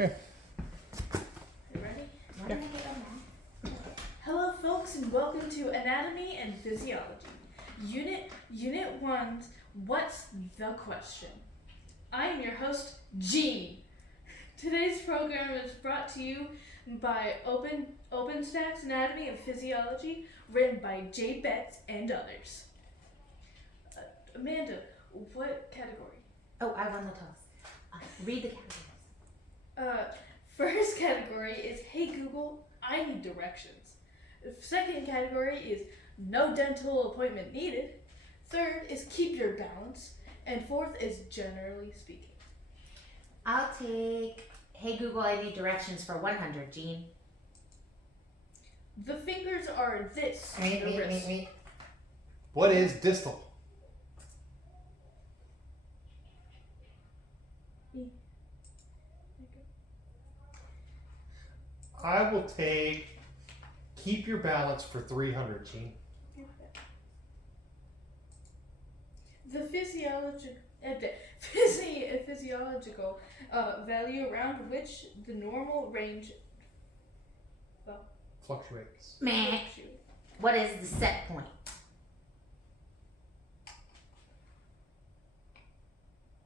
Okay. You ready? Why did I get a map? Hello, folks, and welcome to Anatomy and Physiology. Unit 1's What's the Question? I am your host, Gene. Today's program is brought to you by OpenStack's Anatomy and Physiology, written by Jay Betts and others. Amanda, what category? Oh, I won the toss. Read the categories. First category is Hey Google, I need directions. Second category is No dental appointment needed. Third is Keep your balance. And fourth is Generally speaking. I'll take, hey Google, I need directions for 100, Gene. The fingers are this. The wrist. What is distal? I will take keep your balance for 300, Gene. The physiological value around which the normal range Fluctuates. Meh. fluctuates. What is the set point?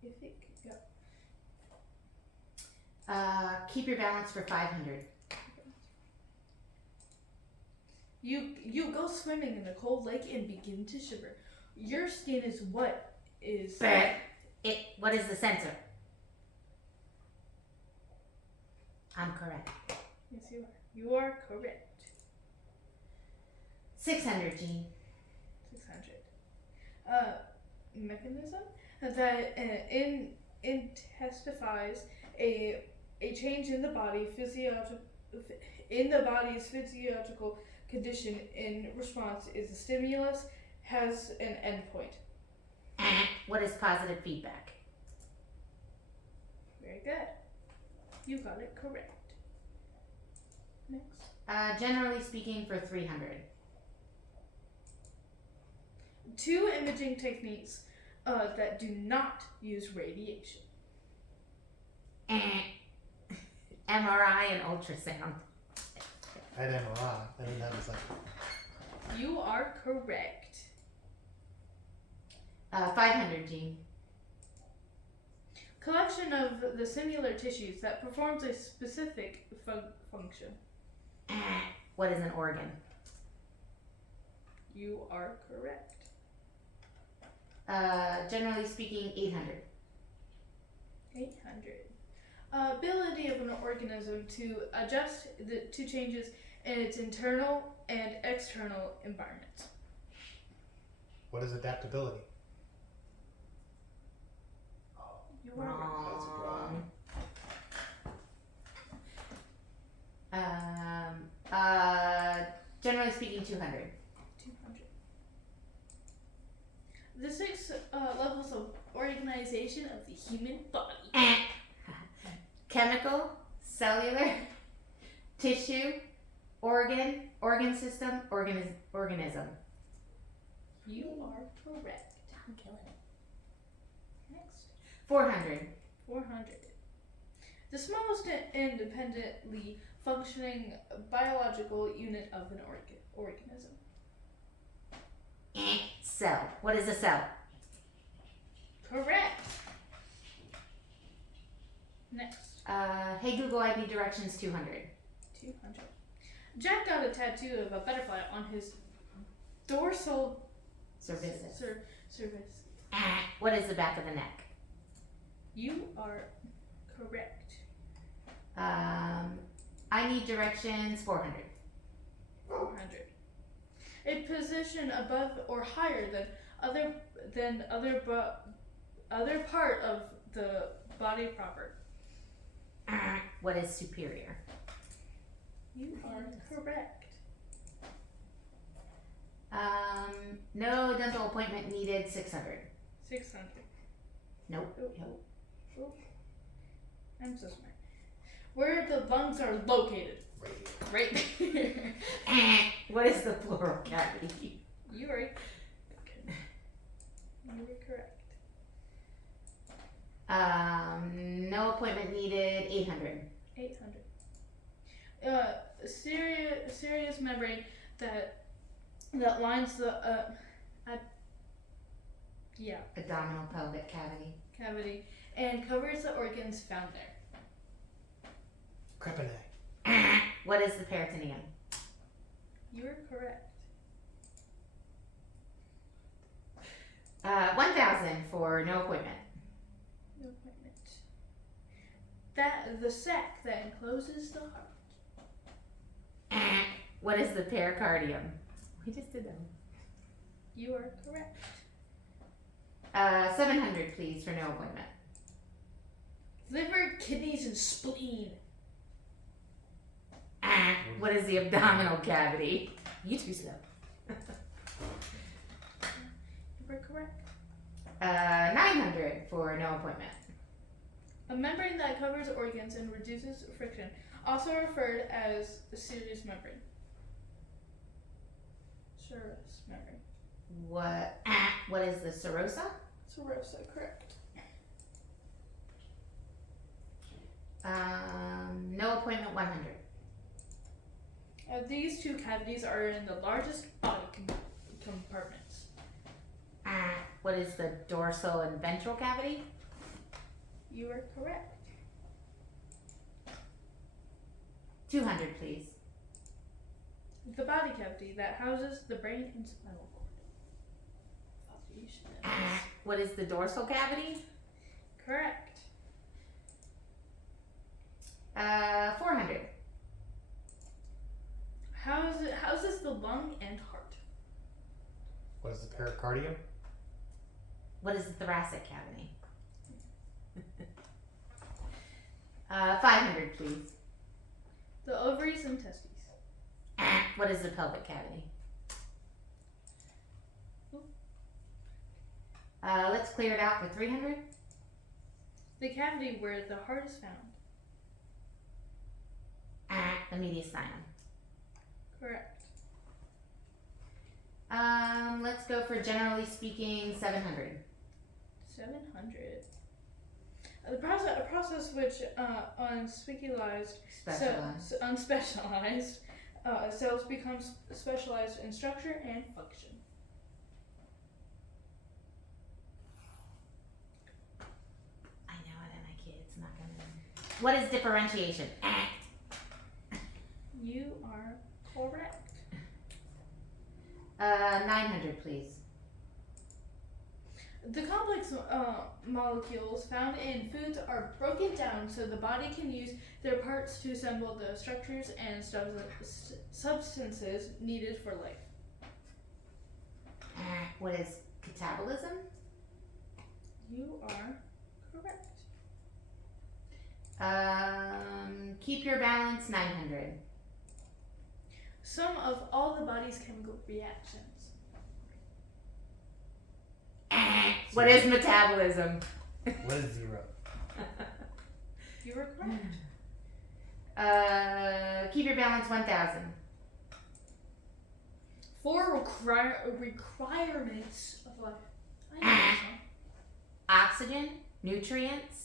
If it could go. Keep your balance for 500. You go swimming in a cold lake and begin to shiver. Your skin is what is What is the sensor? I'm correct. Yes, you are. You are correct. 600, Gene. 600. Mechanism that intensifies a change in the body's physiological condition in response is a stimulus has an endpoint. What is positive feedback? Very good. You got it correct. Next. Generally speaking, for 300. 2 imaging techniques that do not use radiation. MRI and ultrasound. I had MRI. I didn't have a second. You are correct. 500, Gene. Collection of the similar tissues that performs a specific function. What is an organ? You are correct. Generally speaking, 800. 800. Ability of an organism to adjust to changes in its internal and external environment. What is adaptability? You are That's wrong. Generally speaking, 200. 200. The 6 levels of organization of the human body. Chemical, cellular, tissue, organ system, organism. You are correct. I'm killing it. Next. 400. 400. The smallest independently functioning biological unit of an organism. Cell. What is a cell? Correct. Next. Hey Google, I need directions 200. 200. Jack got a tattoo of a butterfly on his dorsal Cervix. cervix. What is the back of the neck? You are correct. I need directions 400. 400. A position above or higher than other part of the body proper. What is superior? You are correct. No dental appointment needed 600. 600. Nope. Oh, I'm so smart. Where the lungs are located. Right here. What is the pleural cavity? You are correct. No appointment needed 800. 800. A serious membrane that lines the Abdominal pelvic cavity. cavity and covers the organs found there. Crepinae. What is the peritoneum? You are correct. 1,000 for no appointment. No appointment. That the sac that encloses the heart. What is the pericardium? We just did that. You are correct. 700, please, for no appointment. Liver, kidneys, and spleen. What is the abdominal cavity? You too slow. You are correct. 900 for no appointment. A membrane that covers organs and reduces friction, also referred as a serous membrane. Serous membrane. What is the serosa? Serosa, correct. No appointment 100. These two cavities are in the largest body compartments. What is the dorsal and ventral cavity? You are correct. 200, please. The body cavity that houses the brain and spinal cord. Oh, you should know this. What is the dorsal cavity? Correct. 400. Houses the lung and heart. What is the pericardium? What is the thoracic cavity? 500, please. The ovaries and testes. What is the pelvic cavity? Let's clear it out for 300. The cavity where the heart is found. The mediastinum. Correct. Let's go for generally speaking 700. 700. A process which unspecialized Specialized. unspecialized cells become specialized in structure and function. I know it, and I can't. It's not gonna. What is differentiation? You are correct. 900, please. The complex molecules found in foods are broken down so the body can use their parts to assemble the structures and substances needed for life. What is catabolism? You are correct. Keep your balance 900. Sum of all the body's chemical reactions. What is metabolism? What is 0? You were correct. Keep your balance 1000. 4 requirements of life. I know this one. Oxygen, nutrients,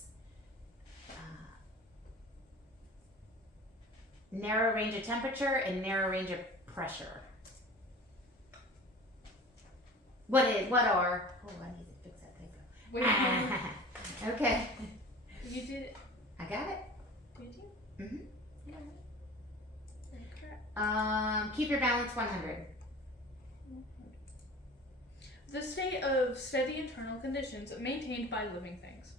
narrow range of temperature, and narrow range of pressure. What are? Oh, I need to fix that paper. Wait, no, Okay, you did it. I got it. Did you? Mhm. Yeah. You're correct. Keep your balance 100. The state of steady internal conditions maintained by living things.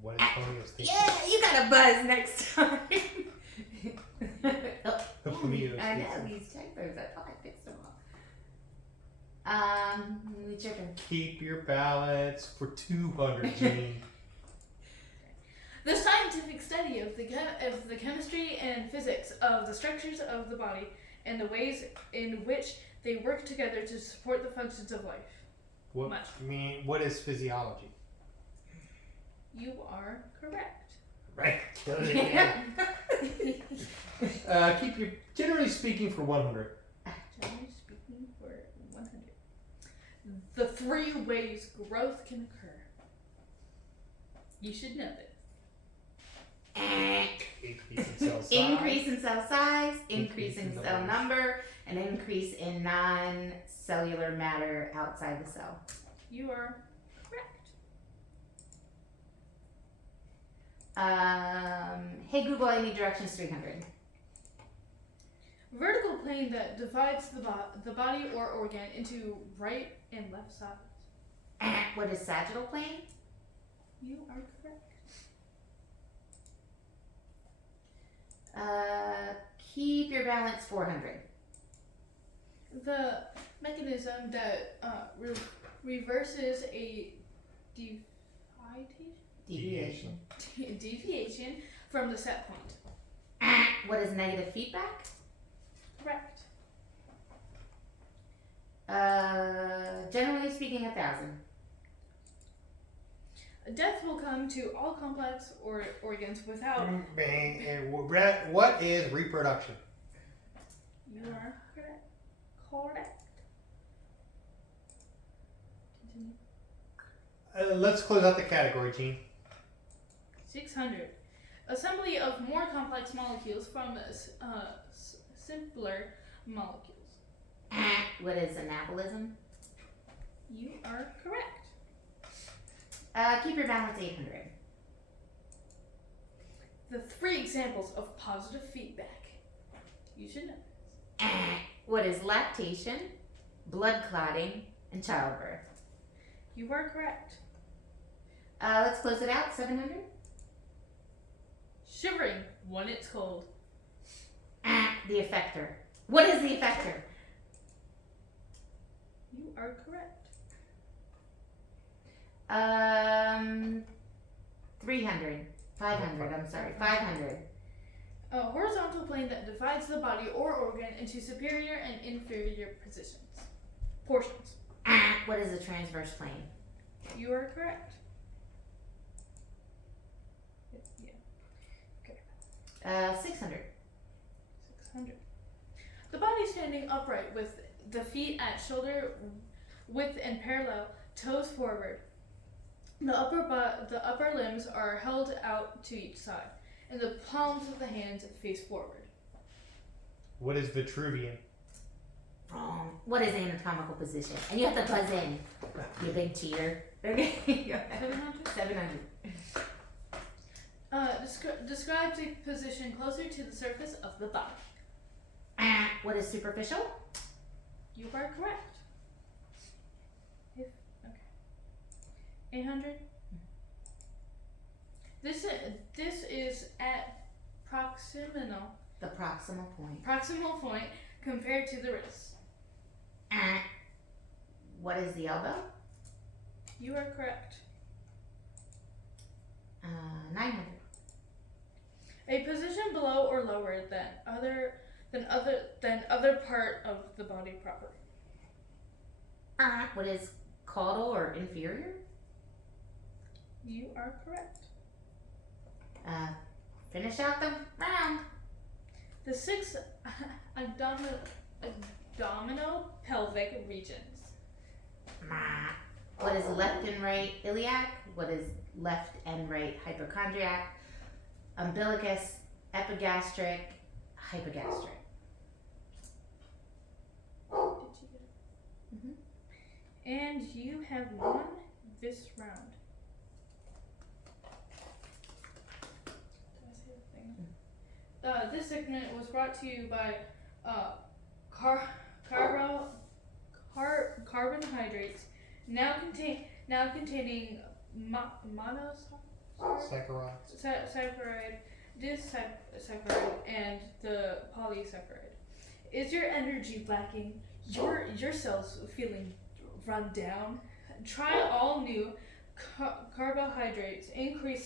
What is homeostasis? Yeah, you got a buzz next time. Homeostasis. I know, these typos. I thought I fixed them all. It's your turn. Keep your balance for 200, Gene. The scientific study of the chemistry and physics of the structures of the body and the ways in which they work together to support the functions of life. What Much. what is physiology? You are correct. Right. Keep your generally speaking for 100. Generally speaking, for 100. The 3 ways growth can occur. You should know this. increase in cell size, increase in cell number, and increase in non-cellular matter outside the cell. You are correct. Hey Google, I need directions 300. Vertical plane that divides the body or organ into right and left sides. What is sagittal plane? You are correct. Keep your balance 400. The mechanism that reverses a Deviation. deviation from the set point. What is negative feedback? Correct. Generally speaking, 1,000. Death will come to all complex organs without. What is reproduction? You are correct. Correct. Continue. Let's close out the category, Gene. 600. Assembly of more complex molecules from simpler molecules. What is anabolism? You are correct. Keep your balance 800. The 3 examples of positive feedback. You should know. What is lactation, blood clotting, and childbirth? You are correct. Let's close it out. 700. Shivering when it's cold. The effector. What is the effector? You are correct. 300. 500. I'm sorry. 500. A horizontal plane that divides the body or organ into superior and inferior portions. What is a transverse plane? You are correct. Yeah. 600. 600. The body standing upright with the feet at shoulder width and parallel, toes forward. The upper limbs are held out to each side, and the palms of the hands face forward. What is Vitruvian? Wrong. What is anatomical position? And you have to buzz in. You big cheater. Okay. 700. Describes a position closer to the surface of the body. What is superficial? You are correct. 800. This is at The proximal point. proximal point compared to the wrist. What is the elbow? You are correct. 900. A position below or lower than other part of the body proper. What is caudal or inferior? You are correct. Finish out the round. The 6 abdominopelvic regions. What is left and right iliac? What is left and right hypochondriac? Umbilicus, epigastric, hypogastric. Did you get it? Mhm. And you have won this round. Did I say the thing? This segment was brought to you by carbohydrates, now containing saccharide, disaccharide, and the polysaccharide. Is your energy lacking? Your cells feeling run down? Try all new carbohydrates. Increase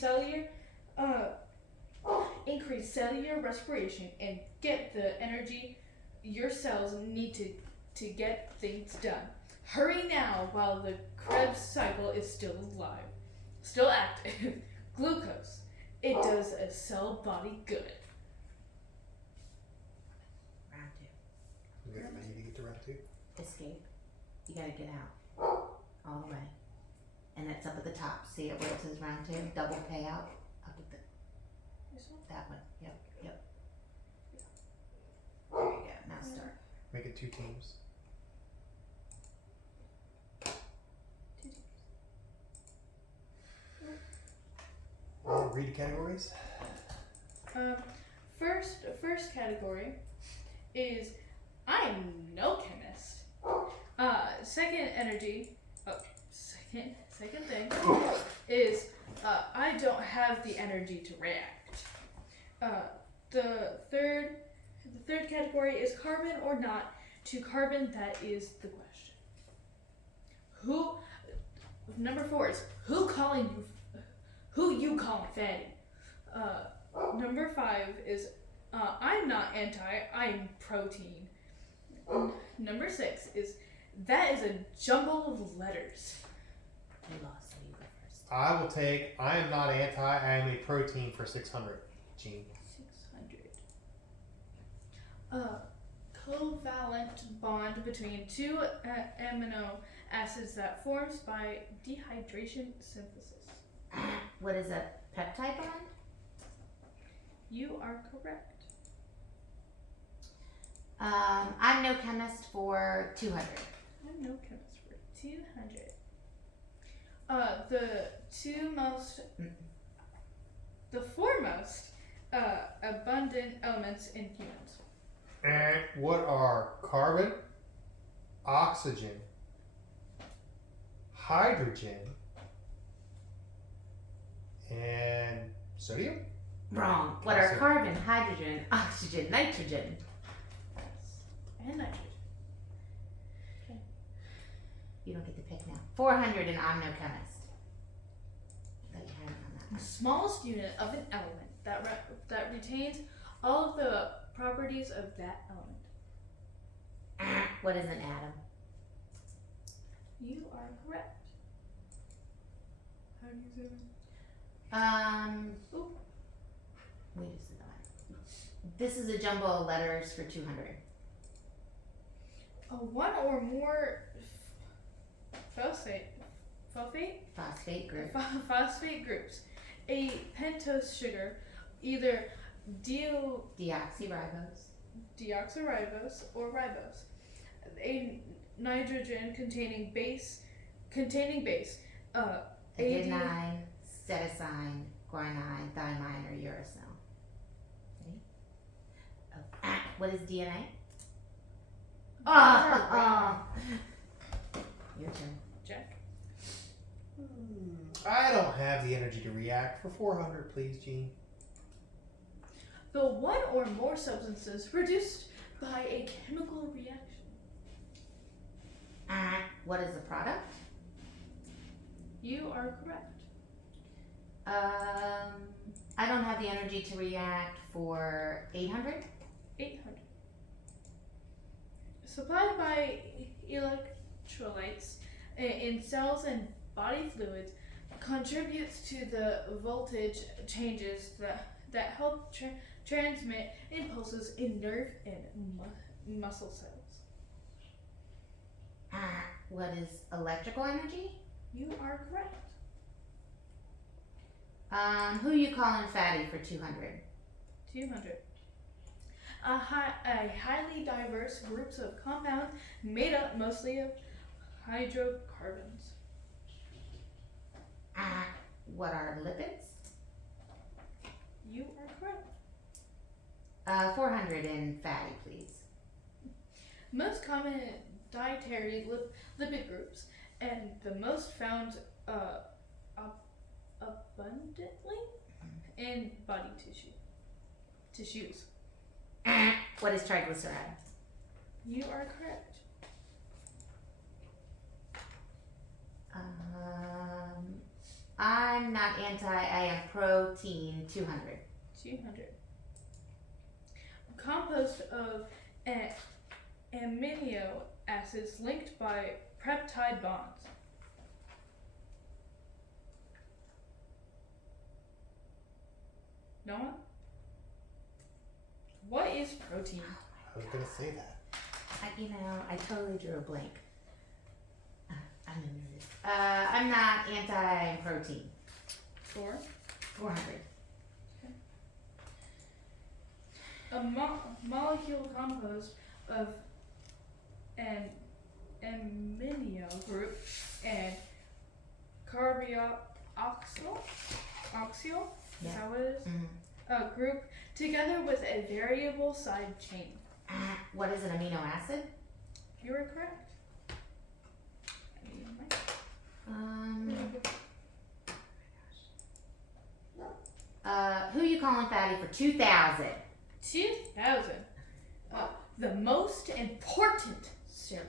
cellular respiration and get the energy your cells need to get things done. Hurry now while the Krebs cycle is still active. Glucose. It does a cell body good. Round 2. I need to get to round 2. Escape. You gotta get out. All the way. And it's up at the top. See it where it says round 2? Double payout. Up at the This one? that one. Yep. 2 teams. Read categories. First category is I'm no chemist. Second energy. Second thing is I don't have the energy to react. The third category is carbon or not to carbon. That is the question. Number 4 is who you calling fatty? Number 5 is I'm not anti, I'm protein. Number 6 is that is a jumble of letters. You lost, so you go first. I will take I am not anti, I am a protein for 600. Gene. 600. Covalent bond between 2 amino acids that forms by dehydration synthesis. What is a peptide bond? You are correct. I'm no chemist for 200. I'm no chemist for 200. The 4 most abundant elements in humans. And what are carbon, oxygen, hydrogen, and sodium? Wrong. What are carbon, hydrogen, oxygen, nitrogen? And nitrogen. You don't get to pick now. 400 and I'm no chemist. I thought you had it on that The one. smallest unit of an element that retains all of the properties of that element. What is an atom? You are correct. How do you say Oop. We just did that. This is a jumble of letters for 200. one or more phosphate Phosphate group. phosphate groups. A pentose sugar, either Deoxyribose. deoxyribose or ribose. A nitrogen containing base. Adenine, cytosine, guanine, thymine, or uracil. Ready? Oh. What is DNA? Your turn. Jack. I don't have the energy to react. For 400, please, Gene. The one or more substances produced by a chemical reaction. What is the product? You are correct. I don't have the energy to react for 800. 800. Supplied by electrolytes in cells and body fluids, contributes to the voltage changes that help transmit impulses in nerve and muscle cells. What is electrical energy? You are correct. Who you calling fatty for 200? 200. A highly diverse groups of compounds made up mostly of hydrocarbons. What are lipids? You are correct. 400 and fatty, please. Most common dietary lipid groups, and the most found abundantly in body tissues. What is triglycerides? You are correct. I'm not anti, I am protein 200. 200. Composed of amino acids linked by peptide bonds. No one? What is protein? I was gonna say that. I totally drew a blank. I'm nervous. I'm not anti-protein. 400. A molecule composed of and amino group and carbioxyl Yeah. is that what it is? Mhm. Group together with a variable side chain. What is an amino acid? You are correct. Who you calling fatty for 2000? 2000. The most important steroid.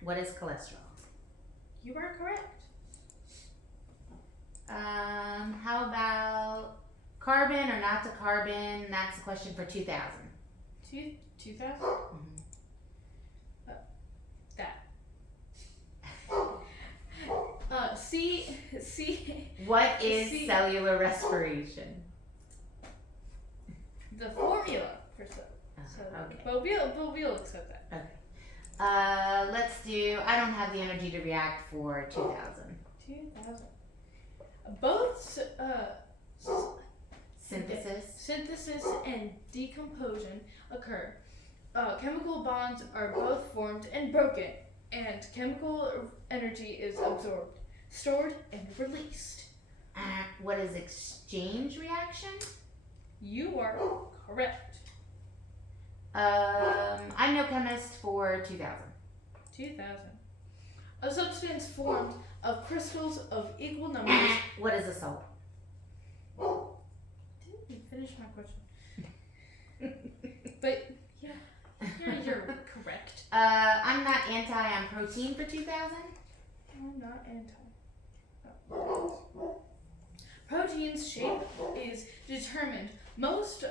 What is cholesterol? You are correct. How about carbon or not to carbon? That's a question for 2000. 2000? Mhm. That. C. What is See- cellular respiration? The formula for so. Okay. But we'll accept that. Okay. Let's do. I don't have the energy to react for 2000. 2000. Both Synthesis. synthesis and decomposition occur. Chemical bonds are both formed and broken, and chemical energy is absorbed, stored, and released. What is exchange reaction? You are correct. I'm no chemist for 2000. 2000. A substance formed of crystals of equal numbers. What is a salt? Didn't you finish my question? But yeah, you're correct. I'm not anti. I'm protein for 2000. I'm not anti. Protein's shape is determined most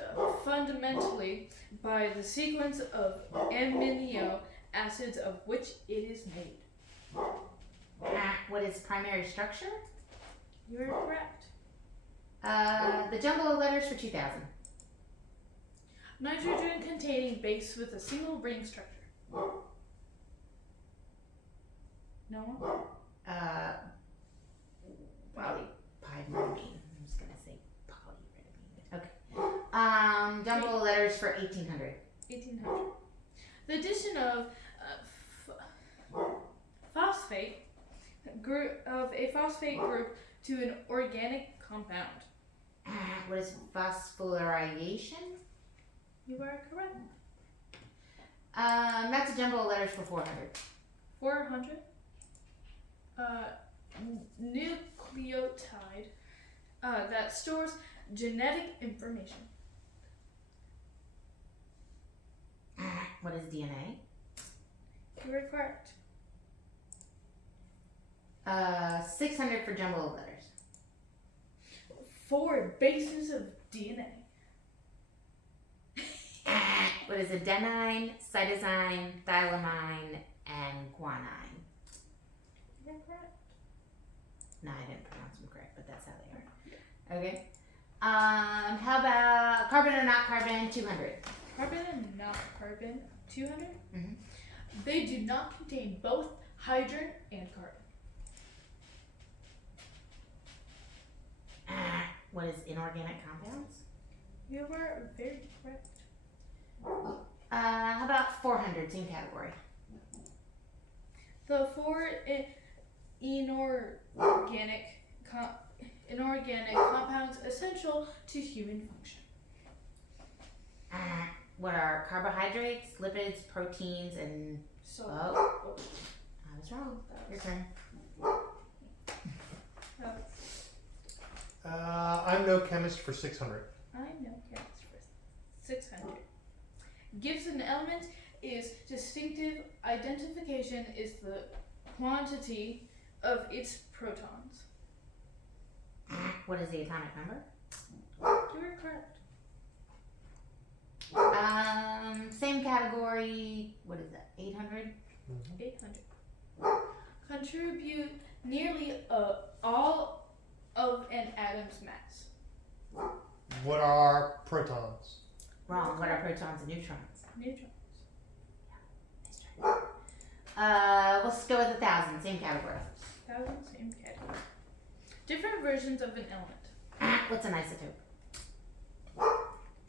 fundamentally by the sequence of amino acids of which it is made. What is primary structure? You are correct. The jumble of letters for 2000. Nitrogen containing base with a single ring structure. No one? Polypyrimidine. I'm just gonna say polypyrimidine. Okay. Jumble of letters for 1800. 1800. The addition of phosphate group to an organic compound. What is phosphorylation? You are correct. That's a jumble of letters for 400. 400. Nucleotide that stores genetic information. What is DNA? You are correct. 600 for jumble of letters. 4 bases of DNA. What is adenine, cytosine, thylamine, and guanine? You are correct. No, I didn't pronounce them correct, but that's how they are. Okay. How about carbon or not carbon? 200. Carbon and not carbon. 200. Mhm. They do not contain both hydrogen and carbon. What is inorganic compounds? You were very correct. How about 400? Same category. The 4 inorganic compounds essential to human function. What are carbohydrates, lipids, proteins, and So I was wrong. Your turn. I'm no chemist for 600. I know chemistry for 600. Gives an element is distinctive identification is the quantity of its protons. What is the atomic number? You are correct. Same category. What is that? 800. 800. Contribute nearly all of an atom's mass. What are protons? Wrong. What are protons and neutrons? Neutrons. Let's go with 1,000. Same category. 1,000, same category. Different versions of an element. What's an isotope?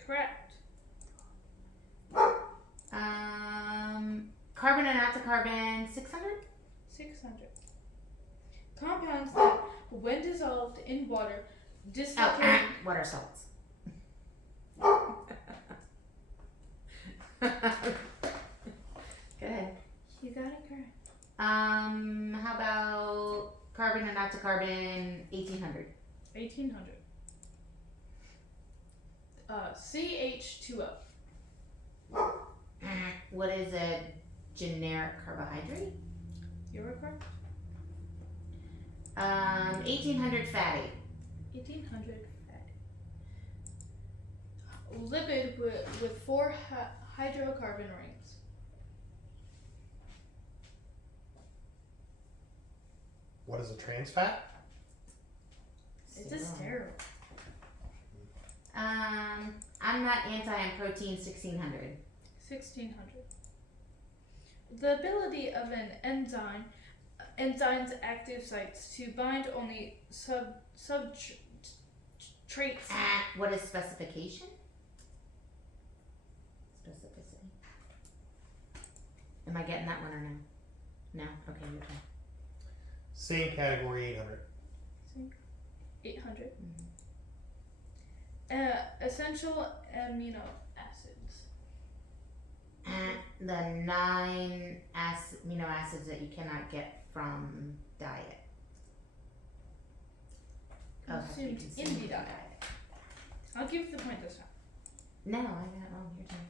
Correct. carbon 600. 600. Compounds that, when dissolved in water, dislocate. Water salts. Go ahead. You got it correct. How about carbon and not to carbon 1800? 1800. CH2O. What is a generic carbohydrate? You were correct. 1800 fatty. 1800 fatty. Lipid with 4 hydrocarbon rings. What is a trans fat? It's a steroid. I'm not anti on protein 1600. 1600. The ability of an enzyme's active sites to bind only substrates. What is specification? Specificity. Am I getting that one or no? No? Okay, you're fine. Same category, 800. 800. Essential amino acids. The 9 amino acids that you cannot get from diet. Consumed in the diet. I'll give you the point this time. No, I got it wrong. Your turn.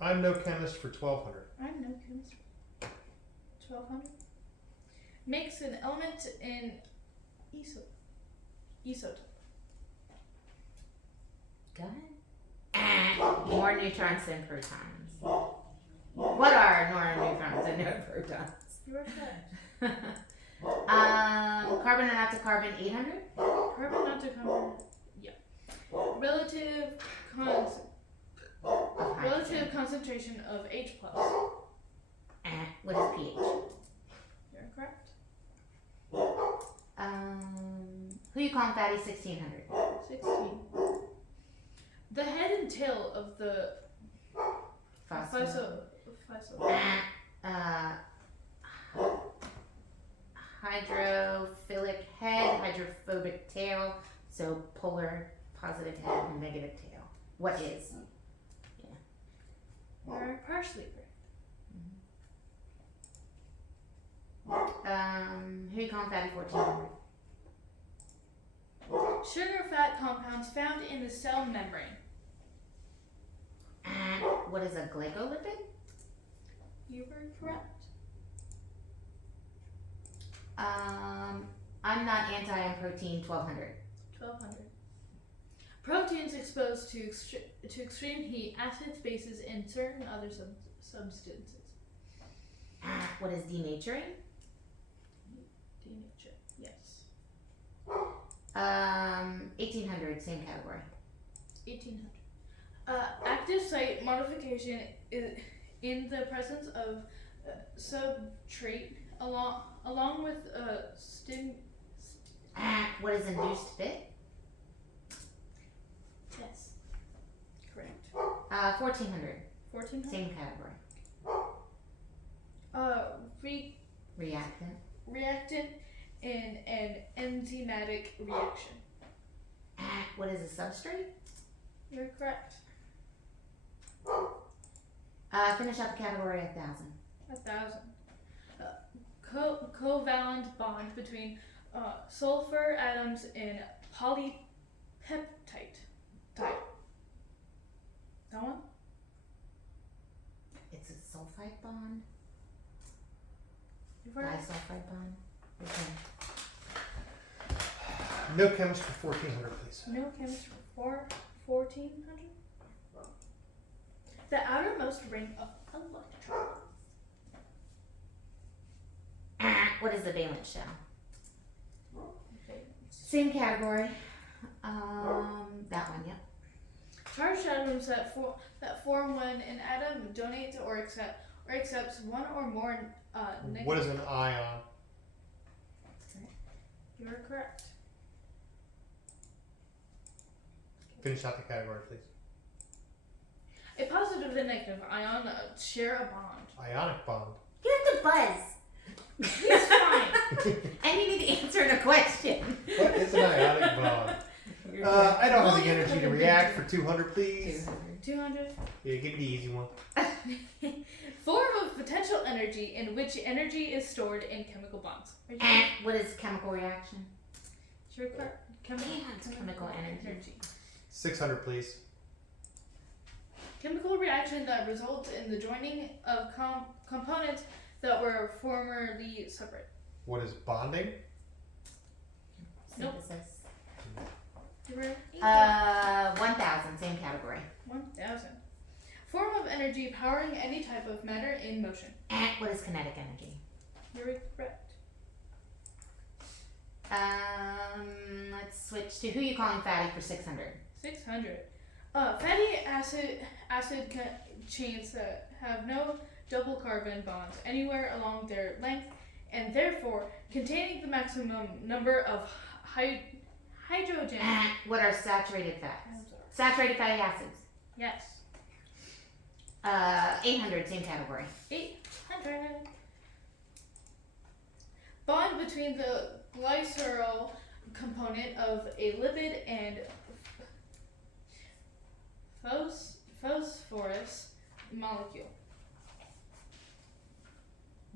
I'm no chemist for 1200. I'm no chemistry. 1200. Makes an element in isotope. Go ahead. More neutrons than protons. What are more neutrons than protons? You are correct. Carbon and not to carbon 800. Carbon not to carbon. Yeah. Relative concentration of H plus. What is pH? You're correct. Who you calling fatty 1600? 16. The head and tail of the physo. Hydrophilic head, hydrophobic tail. So polar, positive head, and negative tail. What is? You're partially correct. Who you calling fatty 1400? Sugar fat compounds found in the cell membrane. What is a glycolipid? You were correct. I'm not anti on protein 1200. 1200. Proteins exposed to extreme heat, acids, bases, and certain other substances. What is denaturing? Denature. Yes. 1800, same category. 1800. Active site modification is in the presence of substrate along with What is induced fit? Yes. Correct. 1400, 1400. same category. Reactant in an enzymatic reaction. What is a substrate? You're correct. Finish out the category 1000. 1000. Covalent bond between sulfur atoms in polypeptide. That one? It's a sulfide bond. You've heard it? Disulfide bond. Okay. No chemist for 1400, please. No chemistry for 1400. The outermost ring of electrons. What is the valence shell? Okay. Same category. That one, yep. Charged atoms that form when an atom donates or accepts one or more negative. What is an ion? You're correct. Finish out the category, please. A positive of the negative ion share a bond? Ionic bond. You have to buzz. He's fine. And you need to answer the question. What is an ionic bond? I don't have the energy to react for 200, please. 200. Yeah, give me the easy one. Form of potential energy in which energy is stored in chemical bonds. Are you And what is chemical reaction? sure? Chemical energy. 600, please. Chemical reaction that results in the joining of components that were formerly separate. What is bonding? Nope. Synthesis. You were 1,000, same category. 1,000. Form of energy powering any type of matter in motion. And what is kinetic energy? You're correct. Let's switch to who you calling fatty for 600. 600. Fatty acid chains that have no double carbon bonds anywhere along their length and therefore containing the maximum number of hydrogen. And what are saturated fats? I'm sorry. Saturated fatty acids. Yes. 800, same category. 800. Bond between the glycerol component of a lipid and phosphorus molecule.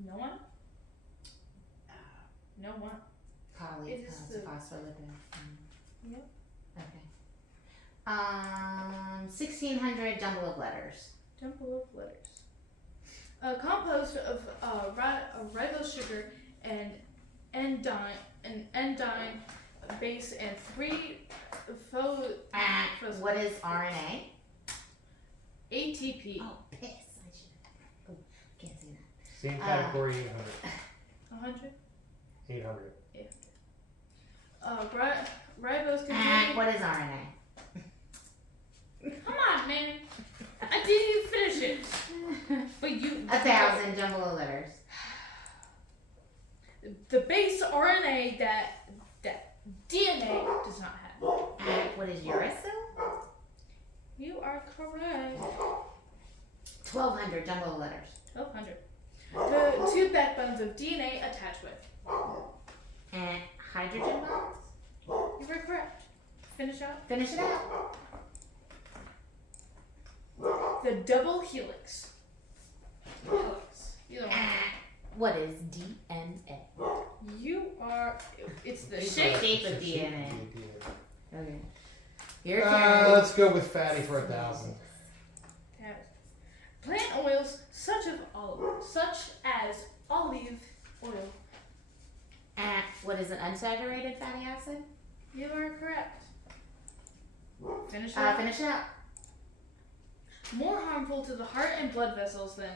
No one? No one. Probably It is it's a the- phospholipid. Yep. Okay. 1600 jumble of letters. Jumble of letters. Composed of ribose sugar and endyne base and 3 And what is RNA? ATP. Oh, piss. I should. Oh, can't see that. Same category, 800. 100. 800. Ribose And containing. what is RNA? Come on, man. I didn't even finish it. But you. 1,000 jumble of letters. The base RNA that DNA does not have. And what is uracil? You are correct. 1,200 jumble of letters. 1200. The 2 backbones of DNA attach with. And hydrogen bonds? You were correct. Finish up. Finish it out. The double helix. Helix. Either one. And what is DNA? You are. It's the It's shape. the shape of DNA. Okay. Your turn. Let's go with fatty for 1,000. Plant oils such as olive oil. And what is an unsaturated fatty acid? You are correct. Finish up. Finish it out. More harmful to the heart and blood vessels than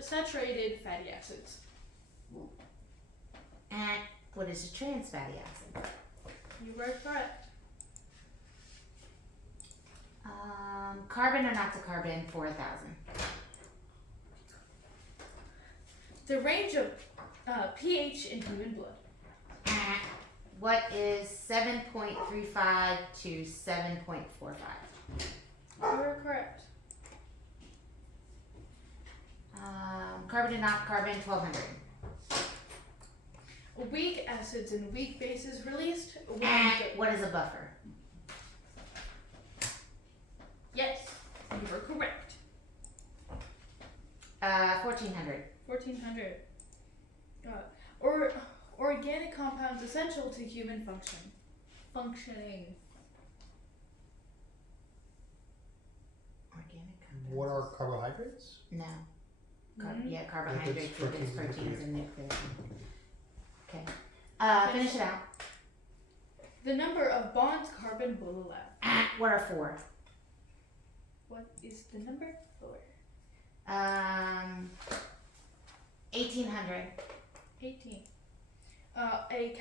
saturated fatty acids. And what is a trans fatty acid? You were correct. Carbon or not to carbon for 1,000. The range of pH in human blood. And what is 7.35 to 7.45? You were correct. Carbon or not carbon 1,200. Weak acids and weak bases released. And what is a buffer? Yes, you were correct. 1,400. 1400. Or organic compounds essential to human functioning. Organic compounds. What are carbohydrates? No. Mhm. Yeah, carbohydrates, Lipids, lipids, proteins, proteins, and nucleic. Okay. Finish it out. The number of bonds carbon will allow. And what are 4? What is the number? 4. 1,800. 18. A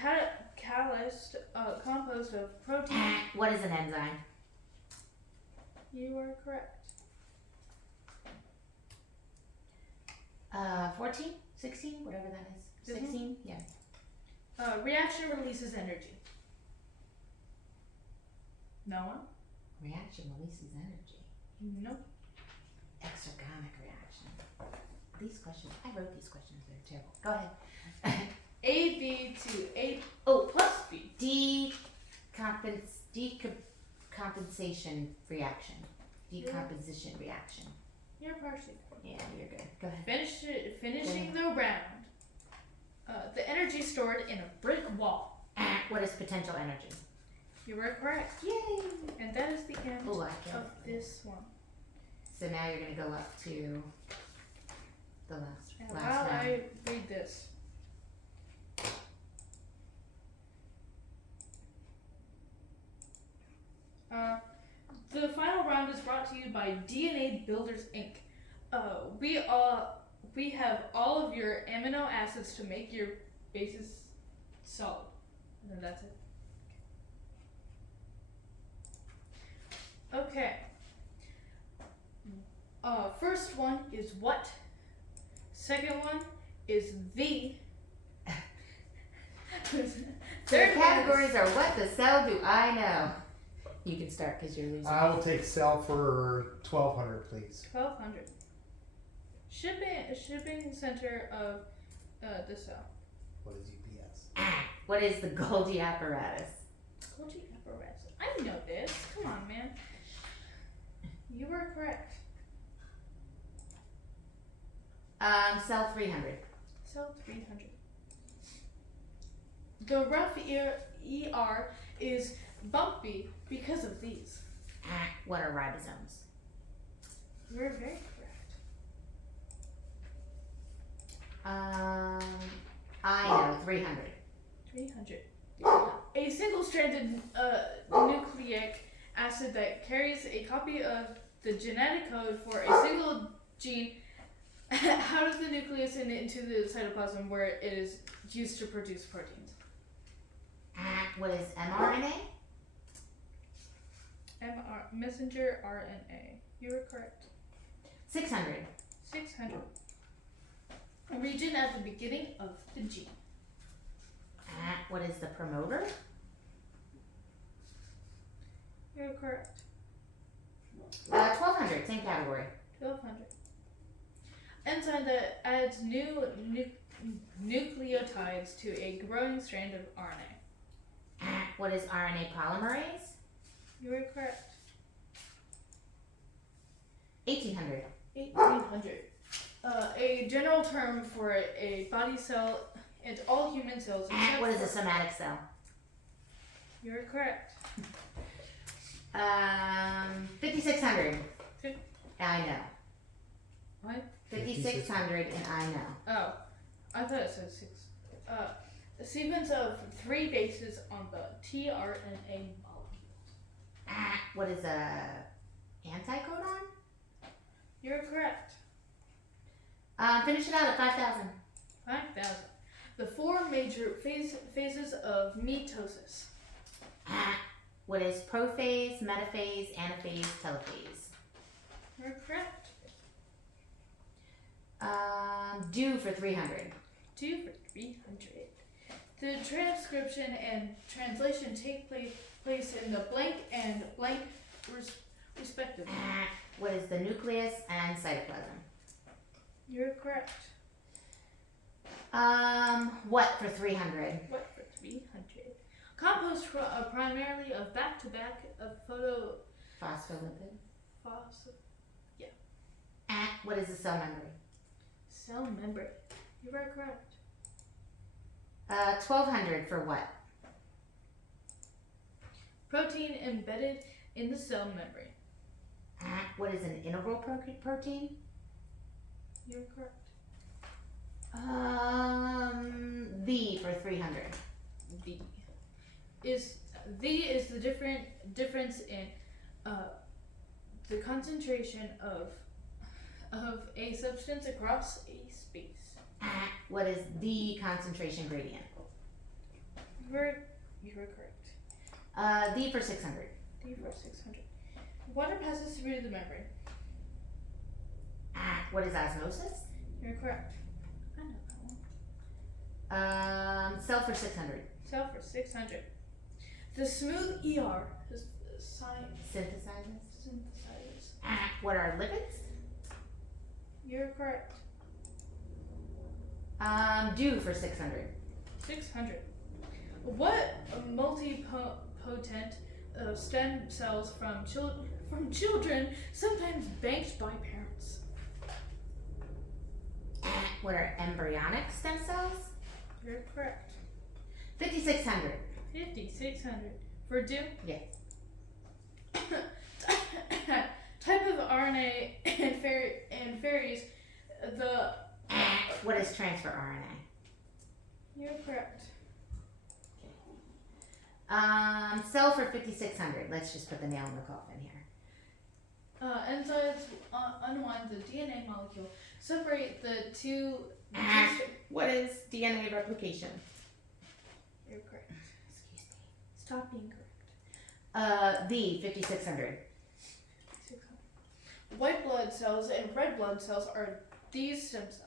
catalyst composed of protein. And what is an enzyme? You are correct. 14? 16? Whatever that is. 16? Yeah. Reaction releases energy. No one? Reaction releases energy. Nope. exergonic reaction. These questions, I wrote these questions, they're terrible. Go ahead. AB to A Oh, plus B. Decompensation reaction. Decomposition reaction. You're partially. Yeah, you're good. Go ahead. Finishing the round. The energy stored in a brick wall. What is potential energy? You were correct. Yay! And that is the end Oh, I of can't. this one. So now you're gonna go up to the And last while round. I read this. The final round is brought to you by DNA Builders Inc. We have all of your amino acids to make your bases solid. And then that's it. Okay. First one is what. Second one is the. Third categories are what the cell do I know? You can start because you're losing. I will take cell for 1,200, please. 1,200. Shipping center of the cell. What is UPS? What is the Golgi apparatus? Golgi apparatus. I know this. Come on, man. You were correct. Cell 300. Cell 300. The rough ER is bumpy because of these. What are ribosomes? You were very correct. I know 300. 300. A single-stranded nucleic acid that carries a copy of the genetic code for a single gene out of the nucleus and into the cytoplasm where it is used to produce proteins. What is mRNA? Messenger RNA. You were correct. 600. 600. A region at the beginning of the gene. What is the promoter? You're correct. 1200. Same category. 1200. Enzyme that adds new nucleotides to a growing strand of RNA. What is RNA polymerase? You were correct. 1800. 1800. A general term for a body cell and all human cells. What is a somatic cell? You're correct. 5600. Fif- I know. What? 5600 and I know. Oh, I thought it said 6. A sequence of 3 bases on the tRNA molecule. What is a anticodon? You're correct. Finish it out at 5000. 5,000. The 4 major phases of mitosis. What is prophase, metaphase, anaphase, telophase? You're correct. Do for 300. 2 for 300. The transcription and translation take place in the blank and blank respectively. What is the nucleus and cytoplasm? You're correct. What for 300? What for 300? Composed primarily of back-to-back of Phospholipid. fossil What is the cell membrane? cell membrane. You are correct. 1200 for what? Protein embedded in the cell membrane. What is an integral protein? You're correct. V for 300. V is the difference in the concentration of a substance across a space. What is the concentration gradient? You were correct. D for 600. D for 600. Water passes through the membrane. What is osmosis? You're correct. I know that one. Cell for 600. Cell for 600. The smooth ER is Synthesizes. synthesizes. What are lipids? You're correct. Do for 600. 600. What multipotent stem cells from children, sometimes banked by parents? What are embryonic stem cells? You're correct. 5600. 5600. For do? Yes. Type of RNA and fairies. The What is transfer RNA? You're correct. Cell for 5600. Let's just put the nail in the coffin here. Enzymes unwind the DNA molecule. Separate the two. What is DNA replication? You're correct. Excuse me. Stop being correct. The 5600. 600. White blood cells and red blood cells are these stem cells.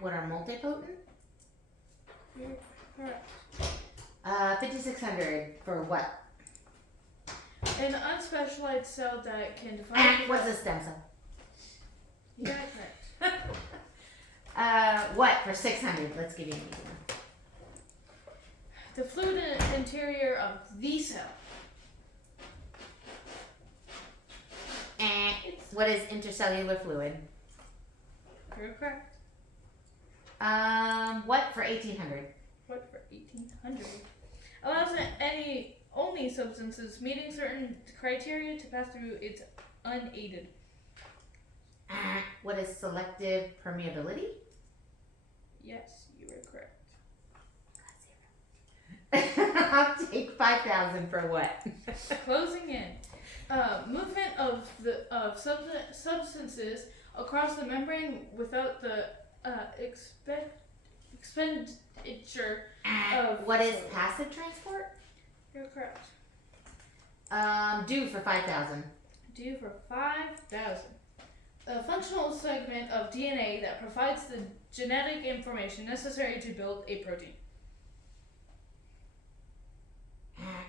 What are multipotent? You're correct. 5600 for what? An unspecialized cell that can divide. What's a stem cell? You're correct. What for 600? Let's give you an easy one. The fluid interior of the cell. What is intercellular fluid? You're correct. What for 1800? What for 1800? Allows only substances meeting certain criteria to pass through its unaided. What is selective permeability? Yes, you are correct. I'll take 5,000 for what? Closing in. Movement of substances across the membrane without the expenditure of. What is passive transport? You're correct. Do for 5,000. Do for 5,000. A functional segment of DNA that provides the genetic information necessary to build a protein.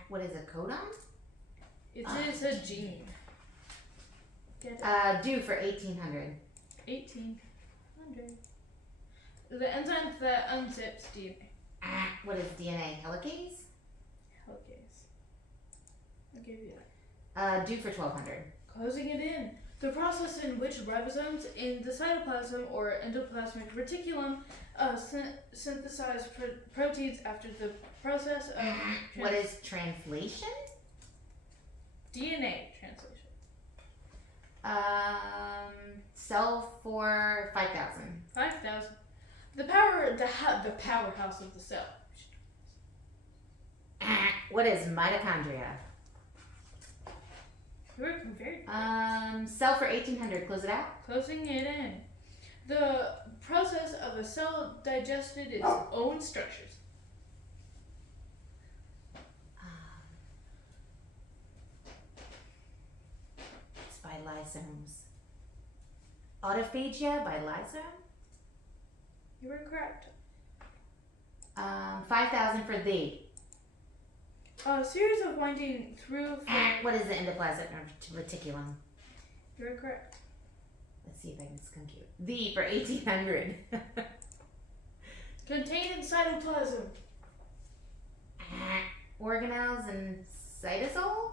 What is a codon? It is a gene. Get it? Do for 1800. 1800. The enzyme that unzips DNA. What is DNA? Helicase? Helicase. I'll give you that. Do for 1200. Closing it in. The process in which ribosomes in the cytoplasm or endoplasmic reticulum synthesize proteins after the process of What is translation? DNA translation. Cell for 5,000. 5,000. The powerhouse of the cell. What is mitochondria? You're very Cell for 1800. Close it out. closing it in. The process of a cell digested its own structures. It's by lysomes. Autophagia by lysome. You were correct. 5,000 for thee. A series of winding through. What is the endoplasmic reticulum? You're correct. Let's see if I can skunk you. Thee for 1800. Contained in cytoplasm. Organelles and cytosol?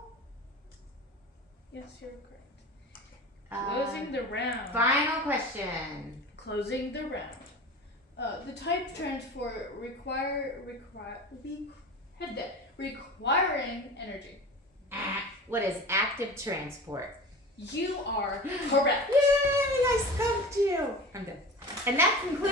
Yes, you're correct. Closing the round. Final question. Closing the round. The type transport requiring energy. What is active transport? You are correct. Yay! I skunked you. I'm done. And that concludes